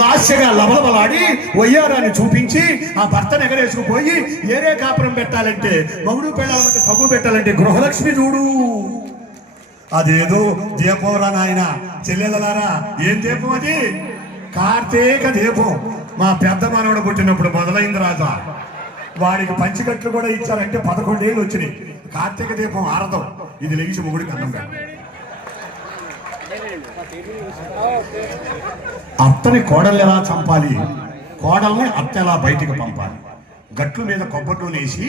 లాస్యగా లబలబలాడి వయ్యారాన్ని చూపించి ఆ భర్తను ఎగరేసుకుపోయి ఏరే కాపురం పెట్టాలంటే మగుడు పెళ్ళాలంటే పగ్గు పెట్టాలంటే గృహలక్ష్మి చూడు. అదేదో దీపంరా నాయన చెల్లెలలారా, ఏం దీపం అది? కార్తీక దీపం. మా పెద్ద మనవడు పుట్టినప్పుడు మొదలైంది రాజా. వాడికి పంచికట్లు కూడా ఇచ్చారంటే 11 ఏళ్ళు వచ్చినాయి. కార్తీక దీపం ఆరతం. ఇది లెగిసి మొగుడికి అన్నం పెట్ట. అత్తని కోడలు ఎలా చంపాలి, కోడల్ని అత్త ఎలా బయటికి పంపాలి? గట్లు మీద కొబ్బరి నూనె వేసి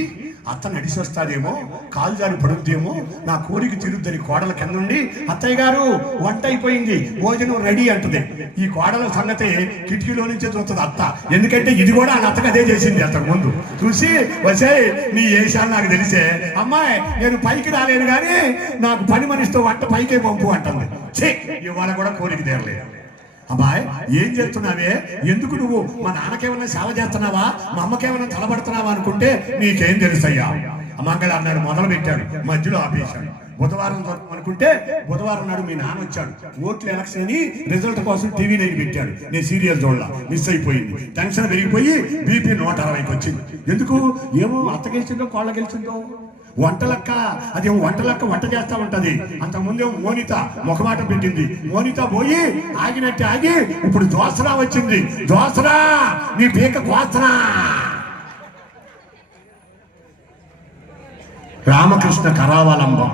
అత్త నడిచి వస్తాదేమో, కాలు జారి పడుద్దేమో, నా కోరిక తిరుద్దని కోడల కింద నుండి అత్తయ్య గారు వంట అయిపోయింది, భోజనం రెడీ అంటుంది. ఈ కోడల సంగతి కిటికీలో నుంచే చూస్తుంది అత్త. ఎందుకంటే ఇది కూడా ఆ అత్తకు అదే చేసింది. అంతకు ముందు చూసి వచ్చే నీ ఏషాలు నాకు తెలిసే, అమ్మాయి నేను పైకి రాలేను కానీ నాకు పని మనిషితో వంట పైకే పంపు అంటుంది. ఛీ, ఇవాళ కూడా కోరిక తీరలేదు. అబ్బాయి ఏం చేస్తున్నావే, ఎందుకు నువ్వు మా నాన్నకేమన్నా సేవ చేస్తున్నావా, మా అమ్మకేమన్నా తలబడుతున్నావా అనుకుంటే నీకేం తెలుసయ్యా. మంగళవారం నాడు మొదలు పెట్టాడు, మధ్యలో ఆపేశాడు. బుధవారం అనుకుంటే బుధవారం నాడు మీ నాన్న వచ్చాడు. ఓట్లు ఎలక్షన్ అని రిజల్ట్ కోసం టీవీ 9 పెట్టాడు. నేను సీరియల్ చూడలా, మిస్ అయిపోయింది. టెన్షన్ పెరిగిపోయి బీపీ 160కి వచ్చింది. ఎందుకు? ఏమో అత్త గెలిచిందో కోళ్ళ గెలిచిందో వంటలక్క. అదేమో వంటలక్క వంట చేస్తా ఉంటది. అంతకుముందేమో మోనిత ముఖమాట పెట్టింది. మోనిత పోయి ఆగినట్టే ఆగి ఇప్పుడు దోసరా వచ్చింది. దోసరా నీ పీక కోసరా. రామకృష్ణ కరావలంబం,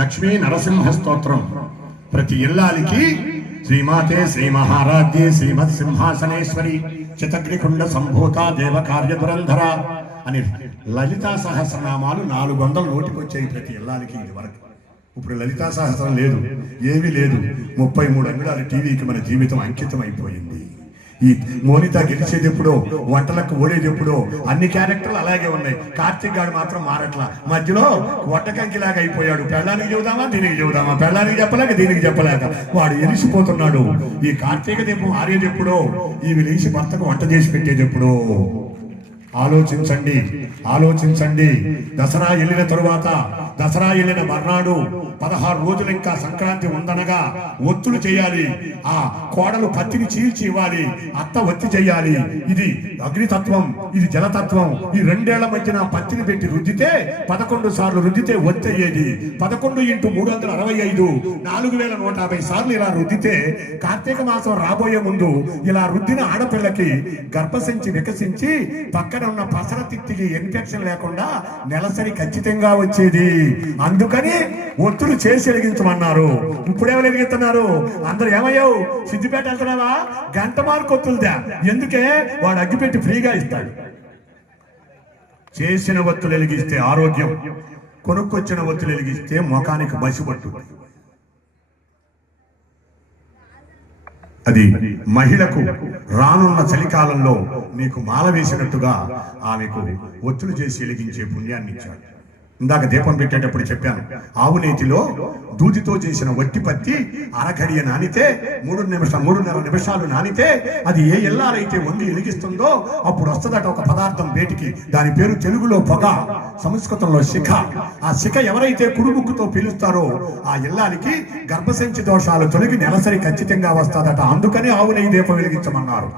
లక్ష్మీ నరసింహ స్తోత్రం. ప్రతి ఇల్లాలికి శ్రీమాతే శ్రీ మహారాజ్ఞే శ్రీమత్ సింహాసనేశ్వరి చితగ్నికుండ సంభూత దేవ కార్య దురంధర అని లలితా సహస్రనామాలు 400 నోటికొచ్చాయి ప్రతి ఇల్లాలికి ఇది వరకు. ఇప్పుడు లలితా సహస్రం లేదు, ఏమీ లేదు. 33 అంగుళాల టీవీకి మన జీవితం అంకితం అయిపోయింది. ఈ మోనిత గెలిచేది ఎప్పుడో, వంటలకు ఓడేది ఎప్పుడో, అన్ని క్యారెక్టర్లు అలాగే ఉన్నాయి. కార్తీక్ గారు మాత్రం మారట్లా. మధ్యలో వట్టకంకిలాగా అయిపోయాడు. పెళ్ళానికి చెబుదామా దీనికి చెబుదామా, పెళ్ళానికి చెప్పలేక దీనికి చెప్పలేక వాడు ఎరిసిపోతున్నాడు. ఈ కార్తీక దీపం ఆరేది ఎప్పుడో, ఈ లేచి భర్తకు వంట చేసి పెట్టేది ఎప్పుడో. ఆలోచించండి, ఆలోచించండి. దసరా వెళ్ళిన తరువాత, దసరా వెళ్ళిన మర్నాడు 16 రోజులు ఇంకా సంక్రాంతి ఉందనగా ఒత్తులు చేయాలి. ఆ కోడలు పత్తిని చీల్చి ఇవ్వాలి, అత్త ఒత్తి చేయాలి. ఇది అగ్నితత్వం, ఇది జలతత్వం. ఈ 2 ఏళ్ల మధ్యన పత్తిని పెట్టి రుద్దితే 11 సార్లు రుద్దితే ఒత్తి అయ్యేది. 11 × 365 4150 సార్లు ఇలా రుద్దితే కార్తీక మాసం రాబోయే ముందు ఇలా రుద్దిన ఆడపిల్లకి గర్భసంచి వికసించి పక్కన ఉన్న పసర తిత్తికి ఇన్ఫెక్షన్ లేకుండా నెలసరి ఖచ్చితంగా వచ్చేది. అందుకని ఒత్తులు చేసి వెలిగించమన్నారు. ఇప్పుడేమో వెలిగిస్తున్నారు అందరు. ఏమయ్యావు, సిద్దిపేట వెళ్తున్నావా, గంట మార్కు ఒత్తులుదా? ఎందుకే? వాడు అగ్గిపెట్టి ఫ్రీగా ఇస్తాడు. చేసిన ఒత్తులు వెలిగిస్తే ఆరోగ్యం, కొనుక్కొచ్చిన ఒత్తులు వెలిగిస్తే ముఖానికి బసిపట్టు. అది మహిళకు రానున్న చలికాలంలో నీకు మాల వేసినట్టుగా ఆమెకు ఒత్తులు చేసి వెలిగించే పుణ్యాన్ని ఇచ్చాడు. ఇందాక దీపం పెట్టేటప్పుడు చెప్పాను, ఆవు నేతిలో దూదితో చేసిన వట్టి పత్తి అరగడియ నానితే 3.5 నిమిషాలు నానితే అది ఏ ఎల్లారైతే వంగి వెలిగిస్తుందో అప్పుడు వస్తుందట ఒక పదార్థం బయటికి. దాని పేరు తెలుగులో పొగ, సంస్కృతంలో శిఖ. ఆ శిఖ ఎవరైతే కుడుముక్కుతో పీలుస్తారో ఆ ఇల్లానికి గర్భసంచి దోషాలు తొలగి నెలసరి ఖచ్చితంగా వస్తాదట. అందుకని ఆవు నెయ్యి దీపం వెలిగించమన్నారు.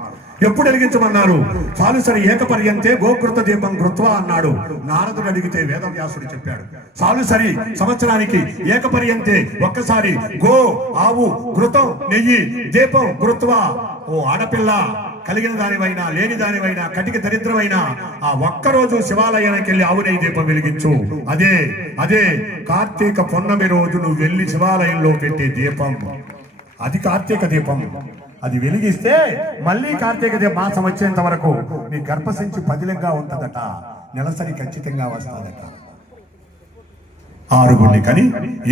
ఎప్పుడు వెలిగించమన్నారు? సాలుసరి ఏకపర్యంతే గోకృత దీపం కృత్వా అన్నాడు. నారదుడు అడిగితే వేదవ్యాసుడు చెప్పాడు. సాలుసరి సంవత్సరానికి ఏకపర్యంతే ఒక్కసారి గో, ఆవు, ఘృతం, నెయ్యి, దీపం కృత్వా. ఓ ఆడపిల్ల, కలిగిన దానివైనా లేని దానివైనా కటిక దరిద్రమైనా ఆ ఒక్కరోజు శివాలయానికి వెళ్ళి ఆవు నెయ్యి దీపం వెలిగించు. అదే అదే కార్తీక పౌర్ణమి రోజు నువ్వు వెళ్ళి శివాలయంలో పెట్టే దీపం, అది కార్తీక దీపం. అది వెలిగిస్తే మళ్ళీ కార్తీక మాసం వచ్చేంత వరకు నీ గర్భసంచి పదిలంగా ఉంటుందట, నెలసరి ఖచ్చితంగా వస్తుందట. 6 కని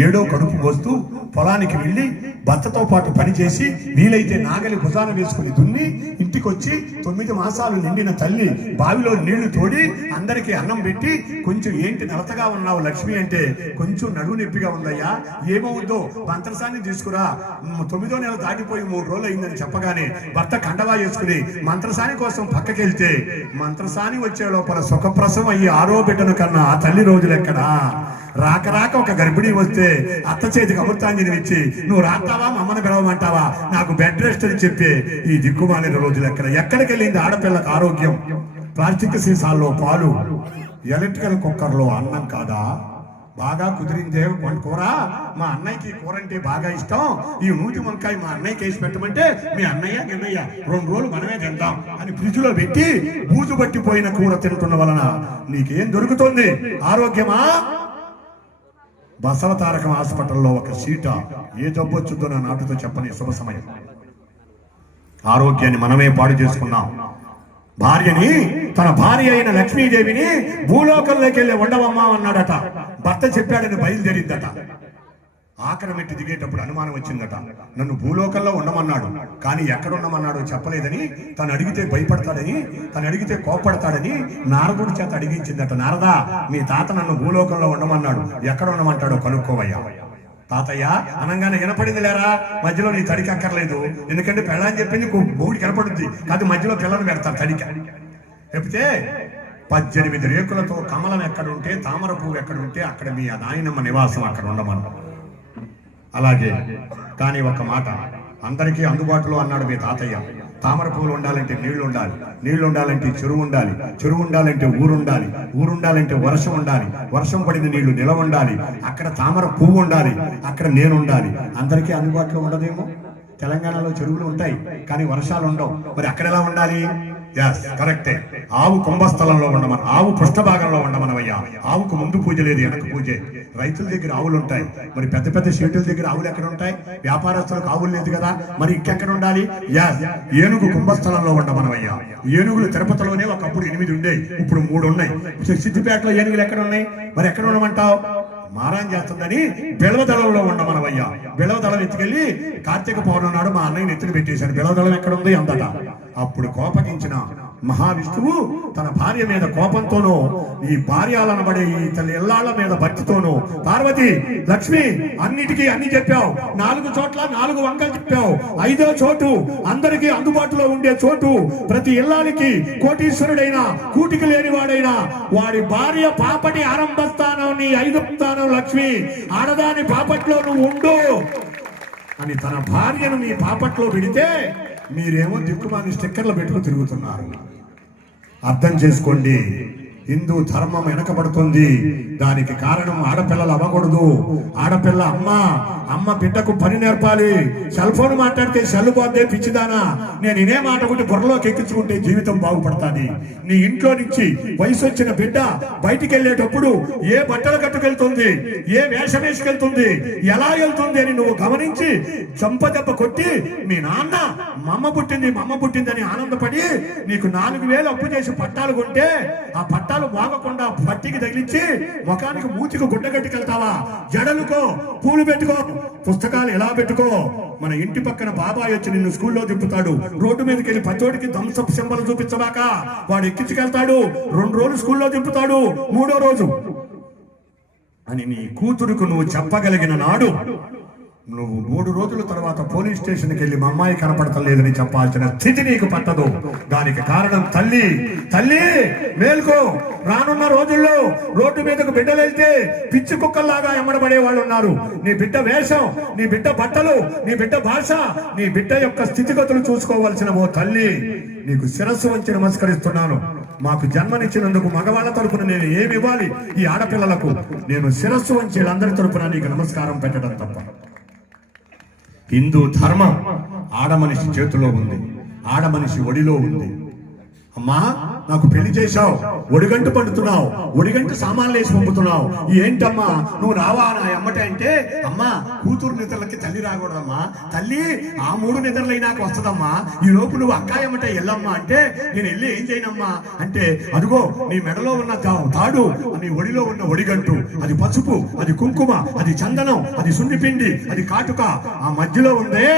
7వ కడుపు మోస్తూ పొలానికి వెళ్ళి భర్తతో పాటు పనిచేసి వీలైతే నాగలి భుజాన వేసుకుని దున్ని ఇంటి ఇంటికి వచ్చి 9 మాసాలు నిండిన తల్లి బావిలో నీళ్లు తోడి అందరికీ అన్నం పెట్టి కొంచెం ఏంటి నలతగా ఉన్నావు లక్ష్మి అంటే కొంచెం నడువు నొప్పిగా ఉందయ్యా, ఏమవుద్దో మంత్రసాన్ని తీసుకురా, 9వ నెల దాటిపోయి 3 రోజులు అయిందని చెప్పగానే భర్త కండవా వేసుకుని మంత్రసాని కోసం పక్కకెళ్తే మంత్రసాని వచ్చే లోపల సుఖప్రసవం అయ్యి 6వ బిడ్డను కన్నా ఆ తల్లి రోజులు ఎక్కడా. రాక ఒక గర్భిణీ వస్తే అత్త చేతికి అమృతాంజలి ఇచ్చి నువ్వు రాస్తావా మమ్మల్ని పిలవమంటావా నాకు బెడ్ రెస్ట్ అని చెప్పి ఈ దిక్కుమాలిన రోజులు ఎక్కడికి వెళ్ళింది ఆడపిల్లకి ఆరోగ్యం. ప్లాస్టిక్ సీసాల్లో పాలు, ఎలక్ట్రికల్ కుక్కర్లో అన్నం కాదా, బాగా కుదిరిందే కూర, మా అన్నయ్యకి కూర అంటే బాగా ఇష్టం, ఈ నూతి వంకాయ మా అన్నయ్యకి వేసి పెట్టమంటే మీ అన్నయ్య 2 రోజులు మనమే తిందాం అని ఫ్రిడ్జ్ లో పెట్టి బూజు పట్టిపోయిన కూర తింటున్న వలన నీకేం దొరుకుతుంది? ఆరోగ్యమా? బసవ తారకం హాస్పిటల్లో ఒక సీట ఏ జబ్బు వచ్చుద్దో నా నాటుతో చెప్పని శుభ సమయం. ఆరోగ్యాన్ని మనమే పాడు చేసుకున్నాం. భార్యని, తన భార్య అయిన లక్ష్మీదేవిని భూలోకంలోకి వెళ్ళి ఉండవమ్మా అన్నాడట. భర్త చెప్పాడని బయలుదేరిందట. ఆఖరి మెట్టి దిగేటప్పుడు అనుమానం వచ్చిందట. నన్ను భూలోకంలో ఉండమన్నాడు, కానీ ఎక్కడ ఉండమన్నాడో చెప్పలేదని, తను అడిగితే భయపడతాడని, తను అడిగితే కోపడతాడని నారదుడి చేత అడిగించిందట. నారదా, మీ తాత నన్ను భూలోకంలో ఉండమన్నాడు, ఎక్కడ ఉండమంటాడో కనుక్కోవయ్యా. తాతయ్య అనగానే వినపడింది లేరా, మధ్యలో నీ తడికి అక్కర్లేదు, ఎందుకంటే పెళ్ళని చెప్పింది మూడు కనపడుద్ది కాదు, మధ్యలో పిల్లలు పెడతారు తడిక. చెప్తే 18 రేకులతో కమలం ఎక్కడుంటే, తామర పువ్వు ఎక్కడుంటే అక్కడ మీ నాయనమ్మ నివాసం అక్కడ ఉండమన్నాడు. అలాగే కానీ ఒక మాట, అందరికీ అందుబాటులో అన్నాడు మీ తాతయ్య. తామర పువ్వులు ఉండాలంటే నీళ్లు ఉండాలి, నీళ్లు ఉండాలంటే చెరువు ఉండాలి, చెరువు ఉండాలంటే ఊరుండాలి, ఊరుండాలంటే వర్షం ఉండాలి, వర్షం పడిన నీళ్లు నిలవ ఉండాలి, అక్కడ తామర పువ్వు ఉండాలి, అక్కడ నేను ఉండాలి. అందరికీ అందుబాటులో ఉండదేమో. తెలంగాణలో చెరువులు ఉంటాయి కానీ వర్షాలు ఉండవు, మరి అక్కడ ఎలా ఉండాలి? కరెక్టే. ఆవు కుంభస్థలంలో ఉండమని, ఆవు పృష్ఠభాగంలో ఉండమనవయ్యా. ఆవుకు ముందు పూజ లేదు, వెనక పూజే. రైతుల దగ్గర ఆవులు ఉంటాయి, మరి పెద్ద పెద్ద షేటుల దగ్గర ఆవులు ఎక్కడ ఉంటాయి? వ్యాపారస్తులకు ఆవులు లేదు కదా, మరి ఇంకెక్కడ ఉండాలి? ఏనుగు కుంభస్థలంలో ఉండమనవయ్యా. ఏనుగులు తిరుపతిలోనే ఒకప్పుడు 8 ఉండేవి, ఇప్పుడు 3 ఉన్నాయి. సిద్దిపేటలో ఏనుగులు ఎక్కడ ఉన్నాయి? మరి ఎక్కడ ఉండమంటావు? మారాన్ చేస్తుందని బెలవదళంలో ఉండమనవయ్యా. బెలవదళం ఎత్తుకెళ్ళి కార్తీక పౌర్ణమి నాడు మా అన్నయ్యని ఎత్తులు పెట్టేశాడు. బెలవదళం ఎక్కడ ఉంది అందట. అప్పుడు కోపగించిన మహావిష్ణువు తన భార్య మీద కోపంతోనూ, ఈ భార్యాలనబడే ఈ తల్లి ఎల్లాళ్ళ మీద భక్తితోనూ, పార్వతి, లక్ష్మి అన్నిటికీ అన్ని చెప్పావు, 4 చోట్ల 4 వంకలు చెప్పావు, 5వ చోటు అందరికీ అందుబాటులో ఉండే చోటు, ప్రతి ఇల్లాలికి కోటీశ్వరుడైనా కూటికి లేనివాడైనా వాడి భార్య పాపటి ఆరంభ స్థానం, నీ 5వ స్థానం లక్ష్మి, ఆడదాని పాపట్లో నువ్వు ఉండు అని తన భార్యను మీ పాపట్లో పెడితే మీరేమో దిక్కుమాని స్టిక్కర్లు పెట్టుకుని తిరుగుతున్నారు. అర్థం చేసుకోండి, హిందూ ధర్మం వెనకబడుతుంది. దానికి కారణం ఆడపిల్లలు అవ్వకూడదు. ఆడపిల్ల అమ్మ బిడ్డకు పని నేర్పాలి. సెల్ ఫోన్ మాట్లాడితే సెల్ పోతే పిచ్చిదానా, నేను ఇదే మాట ఒకటి బుర్రలోకి ఎక్కించుకుంటే జీవితం బాగుపడుతుంది. నీ ఇంట్లో నుంచి వయసు వచ్చిన బిడ్డ బయటికి వెళ్ళేటప్పుడు ఏ బట్టలు కట్టుకెళ్తుంది, ఏ వేషం వేసుకెళ్తుంది, ఎలా వెళ్తుంది అని నువ్వు గమనించి చంపదెబ్బ కొట్టి మీ నాన్న మమ్మ పుట్టింది అని ఆనందపడి నీకు 4000 అప్పు చేసి పట్టాలు కొంటే ఆ పట్టాలు బాగకుండా పట్టికి తగిలించి ముఖానికి మూతికి గుడ్డ కట్టుకెళ్తావా? జడలుకో, పూలు పెట్టుకో, పుస్తకాలు ఎలా పెట్టుకో. మన ఇంటి పక్కన బాబాయ్ వచ్చి నిన్ను స్కూల్లో దింపుతాడు, రోడ్డు మీదకి వెళ్ళి పచ్చోడికి థమ్సప్ సింబల్ చూపించబాక వాడు ఎక్కించుకెళ్తాడు. 2 రోజులు స్కూల్లో దింపుతాడు, 3వ రోజు అని నీ కూతురుకు నువ్వు చెప్పగలిగిన నాడు నువ్వు 3 రోజుల తర్వాత పోలీస్ స్టేషన్కి వెళ్ళి మా అమ్మాయి కనపడతలేదని చెప్పాల్సిన స్థితి నీకు పట్టదు. దానికి కారణం తల్లి మేల్కో. రానున్న రోజుల్లో రోడ్డు మీదకు బిడ్డలు వెళ్తే పిచ్చి కుక్కల్లాగా ఎమ్మడబడే వాళ్ళు ఉన్నారు. నీ బిడ్డ వేషం, నీ బిడ్డ బట్టలు, నీ బిడ్డ భాష, నీ బిడ్డ యొక్క స్థితిగతులు చూసుకోవాల్సిన ఓ తల్లి, నీకు శిరస్సు వంచి నమస్కరిస్తున్నాను. మాకు జన్మనిచ్చినందుకు మగవాళ్ళ తరపున నేను ఏమి ఇవ్వాలి? ఈ ఆడపిల్లలకు నేను శిరస్సు వంచి వీళ్ళందరి తరపున నీకు నమస్కారం పెట్టడం తప్ప. హిందూ ధర్మం ఆడమనిషి చేతిలో ఉంది, ఆడమనిషి ఒడిలో ఉంది. అమ్మా, నాకు పెళ్లి చేశావు, ఒడిగంటు పండుతున్నావు, ఒడిగంటు సామాన్లు వేసి పంపుతున్నావు, ఏంటమ్మా నువ్వు రావా నా ఎమ్మటే అంటే, అమ్మా కూతురు నిద్రలకి తల్లి రాకూడదమ్మా, తల్లి ఆ 3 నిద్రలైనాక వస్తుందమ్మా, ఈ లోపు నువ్వు అక్క ఎమ్మటే వెళ్ళమ్మా అంటే, నేను వెళ్ళి ఏం చేయనమ్మా అంటే, అదిగో నీ మెడలో ఉన్న తాడు, నీ ఒడిలో ఉన్న ఒడిగంటు, అది పసుపు, అది కుంకుమ, అది చందనం, అది సున్నిపిండి, అది కాటుక, ఆ మధ్యలో ఉందే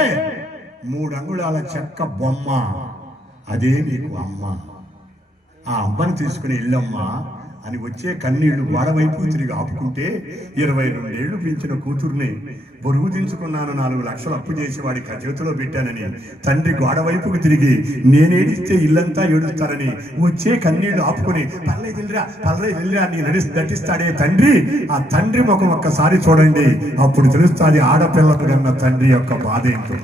3 అంగుళాల చెక్క బొమ్మ. అదే నీకు అమ్మ. ఆ అమ్మని తీసుకుని వెళ్ళమ్మా అని వచ్చే కన్నీళ్లు గోడవైపు తిరిగి ఆపుకుంటే 22 ఏళ్లు పెంచిన కూతుర్ని బరువు దించుకున్నాను, 4 లక్షలు అప్పు చేసి వాడి చేతిలో పెట్టానని తండ్రి గోడవైపుకు తిరిగి నేనేడిస్తే ఇల్లంతా ఏడుస్తారని వచ్చే కన్నీళ్లు ఆపుకుని పర్లేదురా నీ నటిస్తాడే తండ్రి. ఆ తండ్రి ముఖం ఒక్కసారి చూడండి, అప్పుడు తెలుస్తుంది ఆడపిల్లకు కన్నా తండ్రి యొక్క బాధ ఏంటో.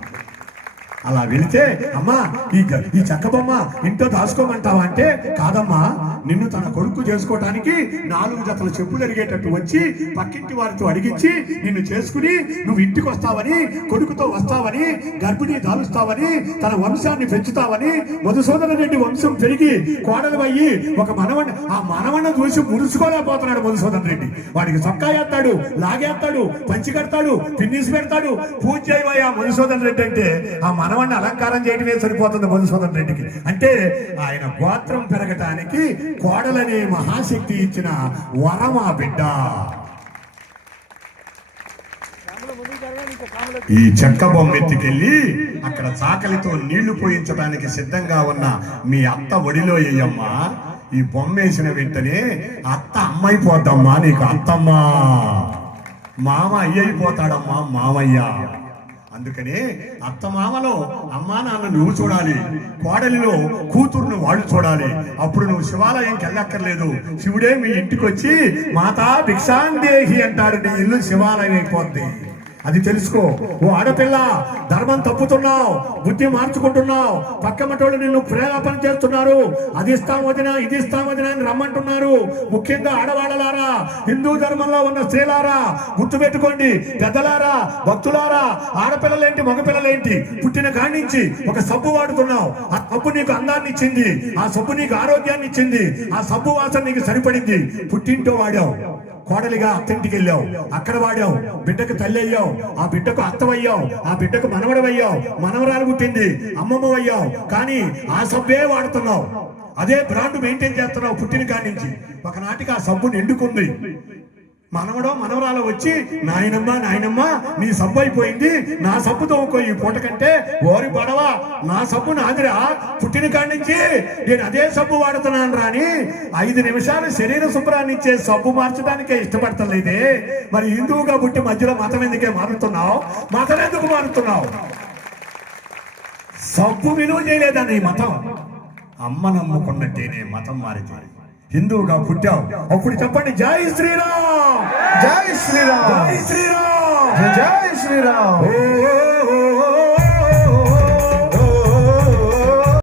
అలా వెళితే అమ్మా ఈ చెక్క బొమ్మ ఇంట్లో దాచుకోమంటావా అంటే, కాదమ్మా నిన్ను తన కొడుకు చేసుకోవటానికి 4 జతల చెప్పులు అడిగేటట్టు వచ్చి పక్కింటి వారితో అడిగించి నిన్ను చేసుకుని నువ్వు ఇంటికి వస్తావని, కొడుకుతో వస్తావని, గర్భిణీ దాలుస్తావని, తన వంశాన్ని పెంచుతావని, మధుసూదన రెడ్డి వంశం పెరిగి కోడలు అయ్యి ఒక మనవణ్ణి, ఆ మనవణ్ణ చూసి ముడుచుకోలేకపోతున్నాడు మధుసూదన రెడ్డి. వాడికి చొక్కా వేస్తాడు, లాగేస్తాడు, పంచి కడతాడు, పిన్నీసి పెడతాడు. పూజ చేయవయ్యా మధుసూదన రెడ్డి అంటే ఆ మనవణ్ణి అలంకారం చేయడమే సరిపోతుంది మధుసూదన రెడ్డికి. అంటే ఆయన గోత్రం పెరగటానికి కోడలనే మహాశక్తి ఇచ్చిన వరం ఆ బిడ్డ. ఈ చెక్క బొమ్మ ఎత్తుకెళ్ళి అక్కడ చాకలితో నీళ్లు పోయించడానికి సిద్ధంగా ఉన్న మీ అత్త ఒడిలో వేయమ్మా. ఈ బొమ్మ వేసిన వెంటనే అత్త అమ్మైపోద్దమ్మా, నీకు అత్తమ్మా. మామ అయ్యైపోతాడమ్మా, మామయ్య. అందుకనే అత్తమామలో అమ్మా నాన్న నువ్వు చూడాలి, కోడలిలో కూతుర్ను వాళ్ళు చూడాలి. అప్పుడు నువ్వు శివాలయంకి వెళ్ళక్కర్లేదు, శివుడే మీ ఇంటికి వచ్చి మాతా భిక్షాందేహి అంటాడు. నీ ఇల్లు శివాలయం అయిపోద్ది. అది తెలుసుకో. ఓ ఆడపిల్ల, ధర్మం తప్పుతున్నావు, బుద్ధి మార్చుకుంటున్నావు, పక్క మటోళ్ళు నిన్ను ప్రేరేపణ చేస్తున్నారు. అది ఇస్తాం వదినా, ఇది ఇస్తాం వదినా అని రమ్మంటున్నారు. ముఖ్యంగా ఆడవాళ్ళలారా, హిందూ ధర్మంలో ఉన్న స్త్రీలారా గుర్తుపెట్టుకోండి. పెద్దలారా, భక్తులారా, ఆడపిల్లలేంటి మగపిల్లలేంటి, పుట్టిన కాడి నుంచి ఒక సబ్బు వాడుతున్నావు. ఆ సబ్బు నీకు అందాన్ని ఇచ్చింది, ఆ సబ్బు నీకు ఆరోగ్యాన్ని ఇచ్చింది, ఆ సబ్బు వాసన నీకు సరిపడింది. పుట్టింటో వాడావు, కోడలిగా అత్తింటికి వెళ్ళావు, అక్కడ వాడావు, బిడ్డకు తల్లి అయ్యావు, ఆ బిడ్డకు అత్తవయ్యావు, ఆ బిడ్డకు మనవడవయ్యావు, మనవరాలు పుట్టింది, అమ్మమ్మ అయ్యావు. కానీ ఆ సబ్బే వాడుతున్నావు, అదే బ్రాండ్ మెయింటైన్ చేస్తున్నావు పుట్టిన కాడి నుంచి. ఒకనాటికి ఆ సబ్బు నిండుకుంది. మనవడో మనవరాలు వచ్చి నాయనమ్మ నీ సబ్బు అయిపోయింది, నా సబ్బు తోముకో ఈ పూట కంటే. ఓరి పడవా, నా సబ్బు నాదిరా, పుట్టిన కాడి నుంచి నేను అదే సబ్బు వాడుతున్నాను రాని 5 నిమిషాలు శరీర శుభ్రాన్ని ఇచ్చే సబ్బు మార్చడానికే ఇష్టపడతలేదే. మరి హిందువుగా పుట్టి మధ్యలో మతం ఎందుకే మారుతున్నావు? మతం ఎందుకు మారుతున్నావు? సబ్బు విలువ చేయలేదా నీ మతం? అమ్మ నమ్ముకున్నట్టేనే మతం మారితే. హిందువుగా పుట్టావు, అప్పుడు చెప్పండి జై శ్రీరామ్, జై శ్రీరామ్, జై శ్రీరామ్, జై శ్రీరామ్.